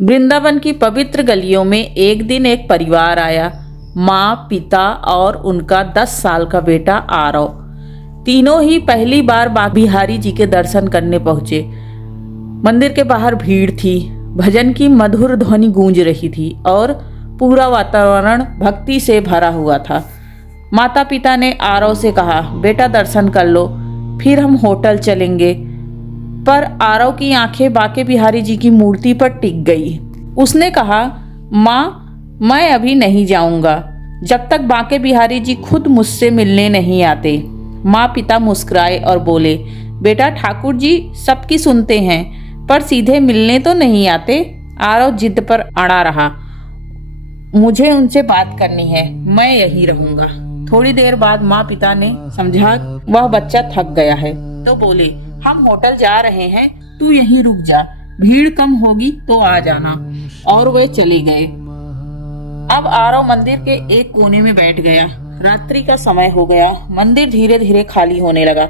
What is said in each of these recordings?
वृंदावन की पवित्र गलियों में एक दिन एक परिवार आया। माँ, पिता और उनका 10 साल का बेटा आरव। तीनों ही पहली बार बाग बिहारी जी के दर्शन करने पहुंचे। मंदिर के बाहर भीड़ थी, भजन की मधुर ध्वनि गूंज रही थी और पूरा वातावरण भक्ति से भरा हुआ था। माता पिता ने आरव से कहा, बेटा दर्शन कर लो, फिर हम होटल चलेंगे। पर आरव की आंखें बाके बिहारी जी की मूर्ति पर टिक गई। उसने कहा, माँ, मैं अभी नहीं जाऊंगा जब तक बाके बिहारी जी खुद मुझसे मिलने नहीं आते। माँ पिता मुस्कुराए और बोले, बेटा ठाकुर जी सबकी सुनते हैं पर सीधे मिलने तो नहीं आते। आरव जिद पर अड़ा रहा, मुझे उनसे बात करनी है, मैं यहीं रहूंगा। थोड़ी देर बाद माँ पिता ने समझा वह बच्चा थक गया है तो बोले, हम होटल जा रहे हैं, तू यहीं रुक जा, भीड़ कम होगी तो आ जाना। और वे चले गए। अब आरव मंदिर के एक कोने में बैठ गया। रात्रि का समय हो गया, मंदिर धीरे धीरे खाली होने लगा।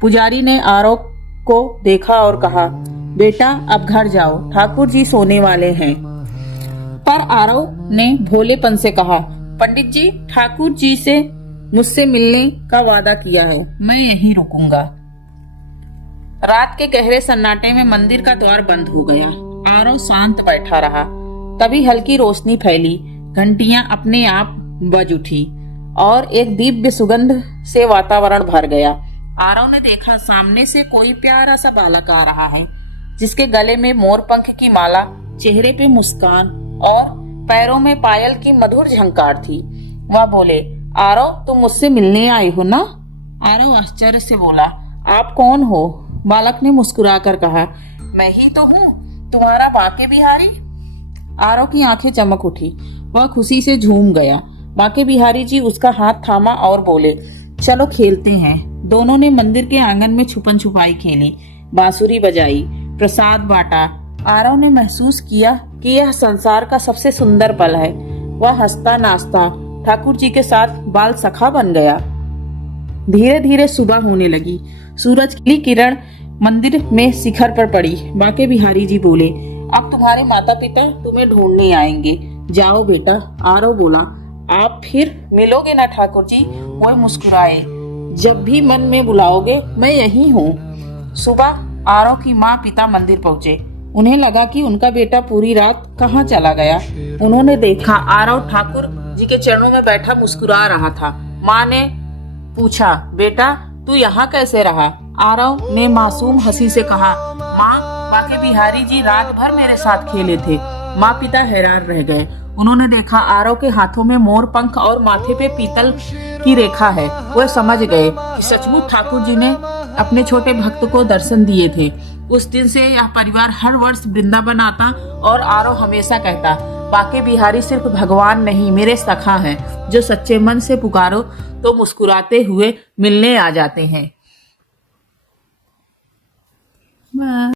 पुजारी ने आरव को देखा और कहा, बेटा अब घर जाओ, ठाकुर जी सोने वाले हैं। पर आरव ने भोलेपन से कहा, पंडित जी, ठाकुर जी से मुझसे मिलने का वादा किया है, मैं यहीं रुकूंगा। रात के गहरे सन्नाटे में मंदिर का द्वार बंद हो गया। आरव शांत बैठा रहा। तभी हल्की रोशनी फैली, घंटियां अपने आप बज उठी और एक दिव्य सुगंध से वातावरण भर गया। आरव ने देखा सामने से कोई प्यारा सा बालक आ रहा है, जिसके गले में मोर पंख की माला, चेहरे पे मुस्कान और पैरों में पायल की मधुर झंकार थी। वह बोले, आरव तुम मुझसे मिलने आए हो ना? आरव आश्चर्य से बोला, आप कौन हो? बालक ने मुस्कुराकर कहा, मैं ही तो हूँ, तुम्हारा बाके बिहारी। आरव की आंखें चमक उठी, वह खुशी से झूम गया। बाके बिहारी जी उसका हाथ थामा और बोले, चलो खेलते हैं। दोनों ने मंदिर के आंगन में छुपन छुपाई खेली, बांसुरी बजाई, प्रसाद बांटा। आरव ने महसूस किया कि यह संसार का सबसे सुंदर पल है। वह हंसता नाचता ठाकुर जी के साथ बाल सखा बन गया। धीरे धीरे सुबह होने लगी। सूरज की किरण मंदिर में शिखर पर पड़ी। बाके बिहारी जी बोले, अब तुम्हारे माता पिता तुम्हें ढूंढने आएंगे, जाओ बेटा। आरव बोला, आप फिर मिलोगे ना ठाकुर जी? वह मुस्कुराए, जब भी मन में बुलाओगे मैं यहीं हूँ। सुबह आरव की माँ पिता मंदिर पहुँचे। उन्हें लगा कि उनका बेटा पूरी रात कहाँ चला गया। उन्होंने देखा आरव ठाकुर जी के चरणों में बैठा मुस्कुरा रहा था। माँ ने पूछा, बेटा तू यहाँ कैसे रहा? आरव ने मासूम हंसी से कहा, माँ, बाके बिहारी जी रात भर मेरे साथ खेले थे। माँ पिता हैरान रह गए। उन्होंने देखा आरव के हाथों में मोर पंख और माथे पे पीतल की रेखा है। वह समझ गए कि सचमुच ठाकुर जी ने अपने छोटे भक्त को दर्शन दिए थे। उस दिन से यह परिवार हर वर्ष वृंदावन आता और आरव हमेशा कहता, बाके बिहारी सिर्फ भगवान नहीं, मेरे सखा हैं, जो सच्चे मन से पुकारो तो मुस्कुराते हुए मिलने आ जाते हैं।